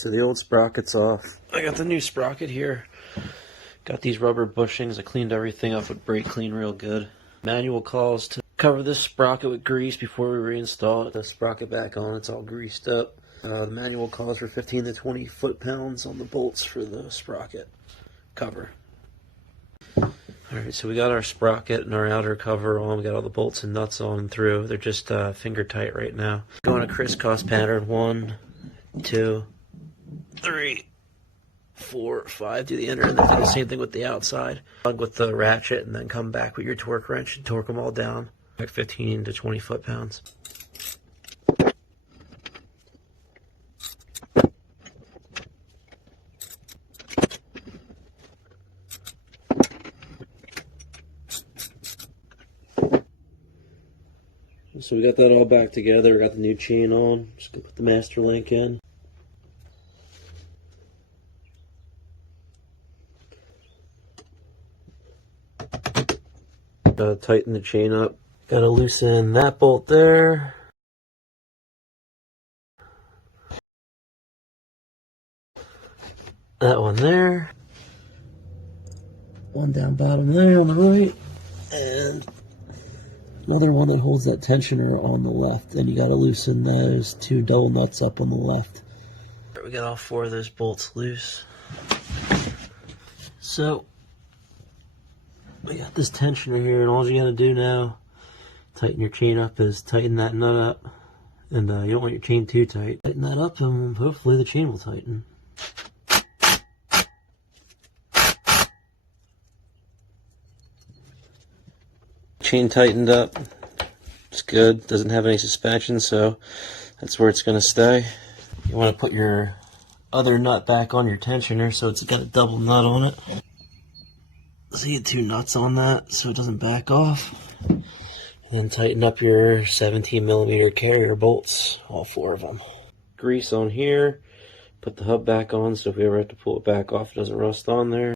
So the old sprocket's off. I got the new sprocket here. Got these rubber bushings. I cleaned everything up with brake clean real good. Manual calls to cover this sprocket with grease before we reinstall it. The sprocket back on, it's all greased up. The manual calls for 15 to 20 foot-pounds on the bolts for the sprocket cover. Alright, so we got our sprocket and our outer cover on. We got all the bolts and nuts on and through. They're just finger tight right now. Going a crisscross pattern. 1, 2, 3, 4, 5. Do the inner, and then do the same thing with the outside. Plug with the ratchet, and then come back with your torque wrench and torque them all down. Like 15 to 20 foot-pounds. So we got that all back together. We got the new chain on. Just gonna put the master link in. Gotta tighten the chain up. Gotta loosen that bolt there. That one there. One down bottom there on the right. And another one that holds that tensioner on the left, and you got to loosen those 2 double nuts up on the left. We got all 4 of those bolts loose. So we got this tensioner here, and all you got to do now, tighten your chain up, is tighten that nut up, and you don't want your chain too tight. Tighten that up, and hopefully the chain will tighten. Chain tightened up. It's good. Doesn't have any suspension, so that's where it's going to stay. You want to put your other nut back on your tensioner so it's got a double nut on it. So you get 2 nuts on that so it doesn't back off. And then tighten up your 17mm carrier bolts, all 4 of them. Grease on here. Put the hub back on so if we ever have to pull it back off, it doesn't rust on there.